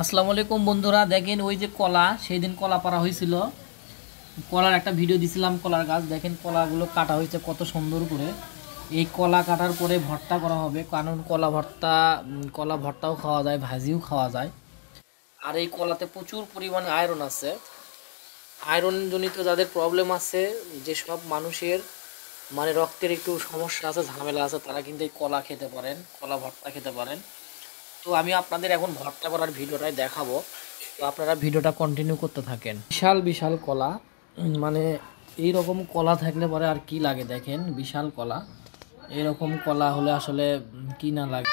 আসসালামু আলাইকুম বন্ধুরা, দেখেন ওই যে কলা, সেই দিন কলা পাড়া হয়েছিল। কলার একটা ভিডিও দিছিলাম। কলার গাছ দেখেন, কলাগুলো কাটা হয়েছে কত সুন্দর করে। এই কলা কাটার পরে ভর্তা করা হবে, কারণ কলা ভর্তা, কলা ভর্তাও খাওয়া যায়, ভাজিও খাওয়া যায়। আর এই কলাতে প্রচুর পরিমাণে আয়রন আছে। আয়রন জনিত যাদের প্রবলেম আছে, যেসব মানুষের মানে রক্তের একটু সমস্যা আছে, ঝামেলা আছে, তারা কিন্তু এই কলা খেতে পারেন, কলা ভর্তা খেতে পারেন। তো আমি আপনাদের এখন ভর্তা করার ভিডিওটাই দেখাবো। তো আপনারা ভিডিওটা কন্টিনিউ করতে থাকেন। বিশাল বিশাল কলা, মানে এই রকম কলা থাকলে পরে আর কি লাগে। দেখেন বিশাল কলা, এরকম কলা হলে আসলে কি না লাগে।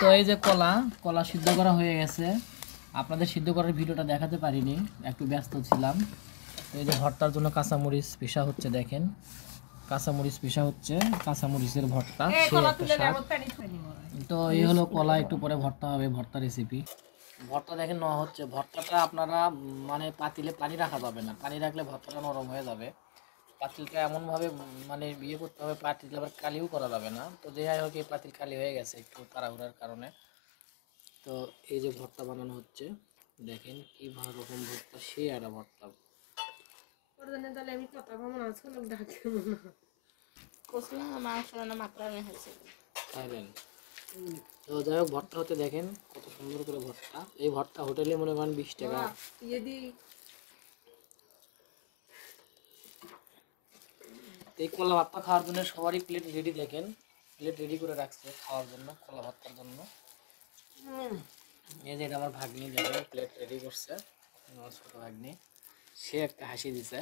তো এই যে কলা, কলা সিদ্ধ করা হয়ে গেছে। আপনাদের সিদ্ধ করার ভিডিওটা দেখাতে পারিনি, একটু ব্যস্ত ছিলাম। তো এই যে ভর্তার জন্য কাঁচামরিচ পিষা হচ্ছে, দেখেন কাঁচামরিচ পিষা হচ্ছে, কাঁচামরিচের ভর্তা, সে একটা স্বাদ। তো এই হলো কলা, একটু পরে ভর্তা হবে, ভর্তা রেসিপি। ভর্তা দেখেন নেওয়া হচ্ছে। ভর্তাটা আপনারা মানে পাতিলে পানি রাখা যাবে না, পানি রাখলে ভর্তাটা নরম হয়ে যাবে। পাতিলটা এমনভাবে মানে বিয়ে করতে হবে, পাতিল আবার কালিও করা যাবে না। তো যাই হোক, এই পাতিল কালি হয়ে গেছে একটু তাড়াহুড়ার কারণে। তো এই যে ভর্তা বানানো হচ্ছে, দেখেন কি ভালো রকম ভর্তা, সেই একটা ভর্তা। খাইলেন? তো যাই হোক, ভর্তা হতে দেখেন কত সুন্দর করে ভর্তা। এই ভর্তা হোটেলে মনে করেন 20 টাকা। এই কলা ভর্তা খাওয়ার জন্য সবারই প্লেট রেডি, দেখেন প্লেট রেডি করে রাখছে খাওয়ার জন্য, কলা ভর্তার জন্য। এই যে এটা আমার ভাগ্নি, দেখেন প্লেট রেডি করছে, আমার ছোট ভাগ্নি, সে একটা হাসি দিছে।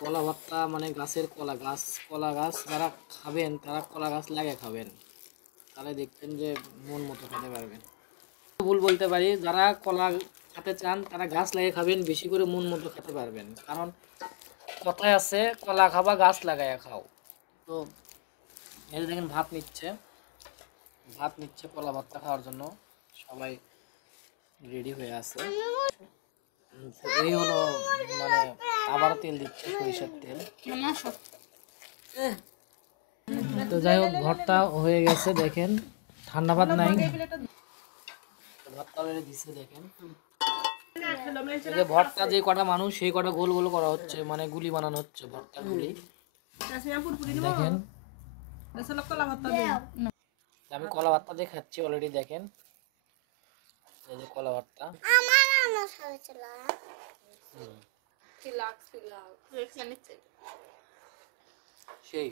কলা ভর্তা মানে গাছের কলা গাছ, কলা গাছ যারা খাবেন তারা কলা গাছ লাগিয়ে খাবেন, তাহলে দেখবেন যে মন মতো খেতে পারবেন। ভুল বলতে পারি, যারা কলা খেতে চান তারা গাছ লাগিয়ে খাবেন, বেশি করে মন মতো খেতে পারবেন। কারণ কথায় আছে, কলা খাবা গাছ লাগাইয়া খাও। তো এই যে দেখেন ভাত নিচ্ছে, ভাত নিচ্ছে কলা ভর্তা খাওয়ার জন্য, সবাই রেডি হয়ে আছে। তো এই হলো মানে আবারও তেল দিচ্ছে, সরিষার তেল। তো যাই হোক, ভর্তা হয়ে গেছে, দেখেন ঠান্ডা ভাত নাই, ভর্তা হয়ে দিচ্ছে দেখেন। ভর্তা যে কটা মানুষ সেই কটা গোল গোল করা হচ্ছে, মানে গুলি বানানো হচ্ছে, ভর্তার গুলি। দেখেন আমি কলা ভর্তা দিয়ে খাচ্ছি অলরেডি, দেখেন এই যে কলা ভর্তা। সেই